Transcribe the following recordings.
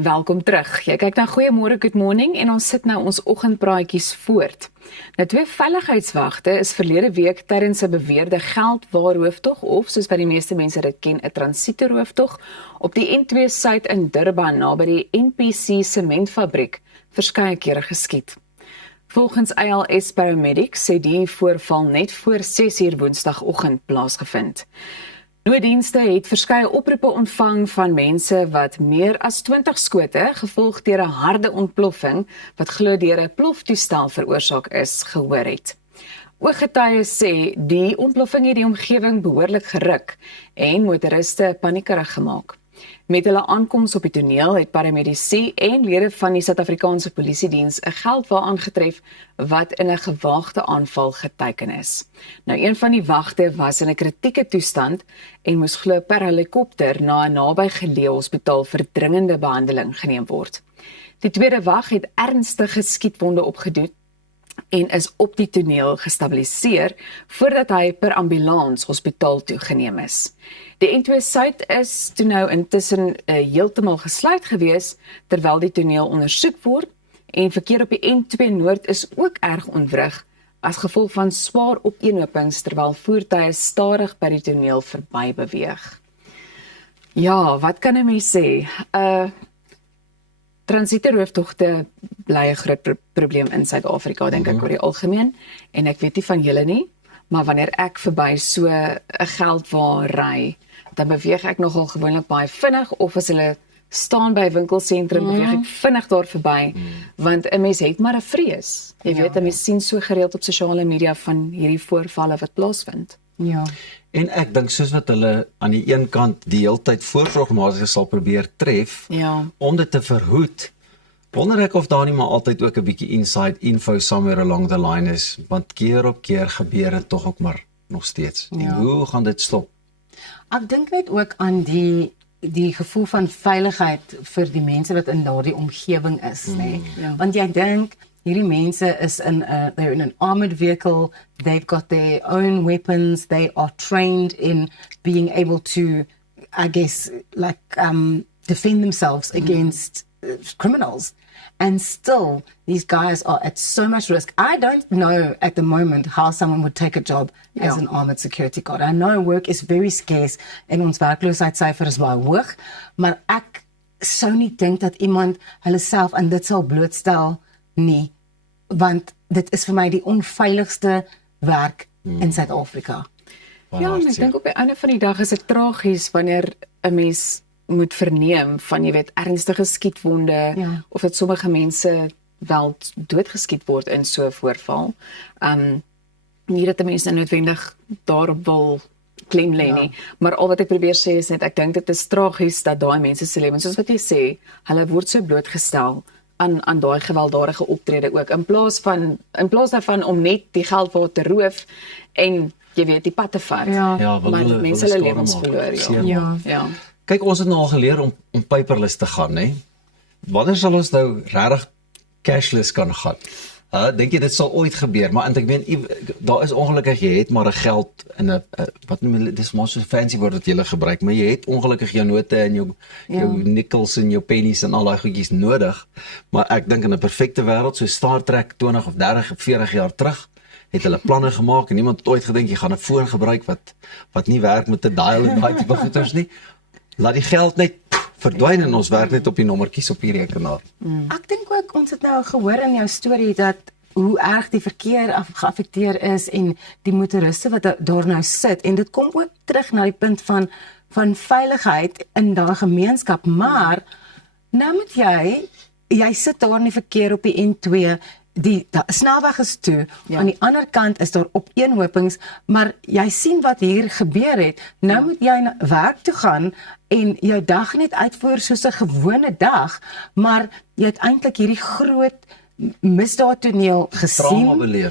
Welkom terug. Jy kyk na Goeiemôre, Good Morning en ons sit nou ons oggendpraatjies voort. Nou 2 veiligheidswagte is verlede week tydens 'n beweerde geldwaarrooftog of soos wat die meeste mense dit ken, 'n transieterooftog op die N2 Suid in Durban naby die NPC sementfabriek verskeie kere geskiet. Volgens ALS paramedics sê die voorval net voor 6:00 Woensdagoggend plaasgevind. Nooddienste het verskeie oproepe ontvang van mense wat meer as 20 skote, gevolg deur 'n harde ontploffing wat glo deur 'n ploftoestel veroorsaak is, gehoor het. Ooggetuies sê die ontploffing het die omgewing behoorlik geruk en motoriste paniekerig gemaak. Met hulle aankoms op die toneel het paramedici en lede van die Suid-Afrikaanse Polisiediens 'n geldwa aangetref wat in 'n gewaagde aanval geteiken is. Nou een van die wagte was in 'n kritieke toestand en moes glo per helikopter na 'n nabygeleë hospitaal vir dringende behandeling geneem word. Die tweede wag het ernstige skietwonde opgedoen en is op die toneel gestabiliseer voordat hy per ambulans hospitaal toegeneem is. Die N2 Suid is toe nou intussen heeltemal gesluit gewees terwyl die toneel ondersoek word en verkeer op die N2 Noord is ook erg ontwrig as gevolg van swaar opeenhopings terwyl voertuie stadig by die toneel verby beweeg. Ja, wat kan 'n mens sê? Transieterooftogte bly 'n groot probleem in Suid-Afrika, dink ek oor die algemeen, en ek weet nie van julle nie, maar wanneer ek verby so 'n geldwa ry, dan beweeg ek nogal gewoonlik baie vinnig, of as hulle staan by 'n winkelsentrum, beweeg ek vinnig daar verby, want 'n mens het maar 'n vrees. Jy weet, 'n mens sien so gereeld op sosiale media van hierdie voorvalle wat plaasvind. Ja. En ek dink soos wat hulle aan die een kant die heeltyd voorsorgmaatreëls sal probeer tref, om dit te verhoed, wonder ek of daar nie maar altyd ook 'n bietjie inside info somewhere along the line is, want keer op keer gebeur dit tog ook maar nog steeds. En hoe gaan dit stop? Ek dink net ook aan die gevoel van veiligheid vir die mense wat in daardie omgewing is, nê. Want jy dink hierdie mense is they're in an armored vehicle, they've got their own weapons, they are trained in being able to, I guess, like defend themselves against criminals. And still, these guys are at so much risk. I don't know at the moment how someone would take a job as an armored security guard. I know work is very scarce en ons werkloosheidssyfer is baie hoog, maar ek sou nie dink dat iemand hulle self aan dit sal blootstel nie, want dit is vir my die onveiligste werk in Suid-Afrika. Ja, en ek dink op die einde van die dag is dit tragies wanneer 'n mens moet verneem van, jy weet, ernstige skietwonde, of dat sommige mense wel doodgeskiet word in so 'n voorval. Nie dat 'n mens nou noodwendig daarop wil klem lê nie, maar al wat ek probeer sê is net, ek dink dit is tragies dat daai mense se lewens, soos wat jy sê, hulle word so blootgestel aan daai gewelddadige optrede ook, in plaas daarvan om net die geldwa te roof en jy weet die pad te vat. Maar mense hulle lewens verloor. Kyk, ons het nou al geleer om paperless te gaan, hè. Wanneer sal ons nou regtig cashless kan gaan? Dink jy dit sal ooit gebeur? Maar ek meen, daar is ongelukkig, jy het maar 'n geld in 'n wat noem hulle, dis maar so 'n fancy woord wat jy gebruik, maar jy het ongelukkig jou note en jou nickels en jou pennies en al daai goedjies nodig. Maar ek dink in 'n perfekte wêreld, so Star Trek 20 of 30 of 40 jaar terug, het hulle planne gemaak en niemand het ooit gedink jy gaan 'n foon gebruik wat nie werk met 'n dial en daai tipe goeders nie. Laat die geld net verdwyn en ons werk net op die nommertjies op die rekenaar. Ek dink ook, ons het nou gehoor in jou storie dat hoe erg die verkeer geaffekteer is en die motoriste wat daar nou sit, en dit kom ook terug na die punt van veiligheid in daai gemeenskap, maar nou moet jy sit daar in die verkeer op die N2, die snelweg is toe, aan die ander kant is daar opeenhopings, maar jy sien wat hier gebeur het, nou moet jy na werk toe gaan en jou dag net uitvoer soos 'n gewone dag, maar jy het eintlik hierdie groot misdaadtoneel gesien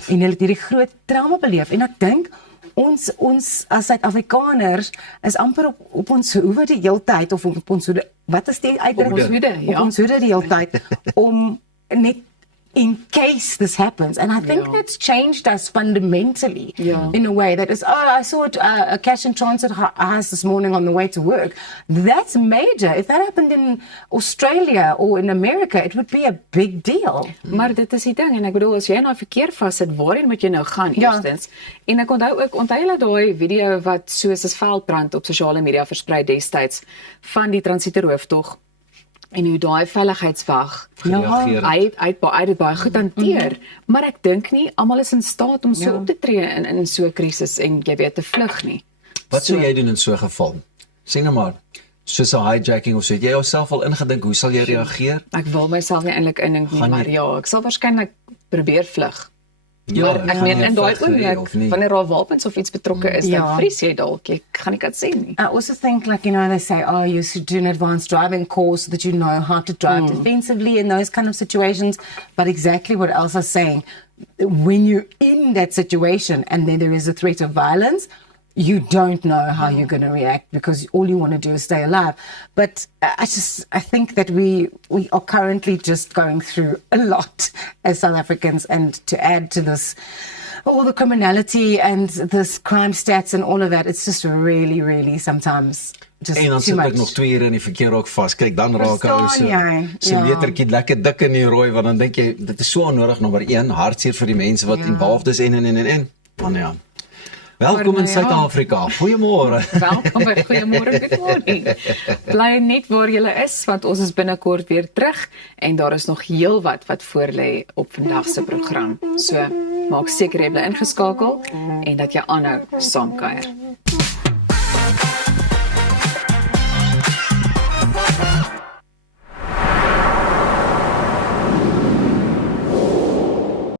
en jy het hierdie groot trauma beleef, en ek dink ons as Suid-Afrikaners is amper op ons hoede die hele tyd, of op ons hoede, wat is die uitdrukking? Op ons hoede die hele tyd, om net in case this happens. And I think that's changed us fundamentally in a way that is, I saw a cash and transit house this morning on the way to work. That's major. If that happened in Australia or in America, it would be a big deal. Maar dit is die ding, en ek bedoel, as jy nou verkeer vassit, waarheen moet jy nou gaan eerstens? En ek onthou jy daai video wat soos as veldbrand op sosiale media versprei destyds van die transite rooftog en hoe daai veiligheidswag hy het dit baie goed hanteer, maar ek dink nie almal is in staat om so op te tree in so 'n krisis en jy weet te vlug nie. Wat sou jy doen in so 'n geval? Sê nou maar, soos 'n hijacking of so, het jy jouself al ingedink, hoe sal jy reageer? Ek wil myself nie eintlik indink nie, maar ja, ek sal waarskynlik probeer vlug. Ja, maar ek meen in daai oomblik wanneer daar wapens of iets betrokke is, dan vries jy dalk, jy gaan nie kan sien nie. I also think, like, they say, you should do an advanced driving course so that you know how to drive defensively in those kind of situations. But exactly what Elsa's saying, when you're in that situation and then there is a threat of violence, you don't know how you're going to react because all you want to do is stay alive. But I think that we are currently just going through a lot as South Africans, and to add to this, all the criminality and this crime stats and all of that, it's just really, really sometimes just en dan too sit ek much. nog 2 ure in die verkeer ook vas. Kyk, dan raak ek ou Verstaan jy? so metertjie lekker dik in die rooi, want dan dink jy dit is so onnodig. Nommer 1, hartseer vir die mense wat involved is en. Maar ja. Welkom in Suid-Afrika. Goeiemôre. Welkom by Goeiemôre, good morning. Bly net waar jy is, want ons is binnekort weer terug en daar is nog heelwat wat voorlê op vandag se program. So maak seker jy bly ingeskakel en dat jy aanhou saamkuier.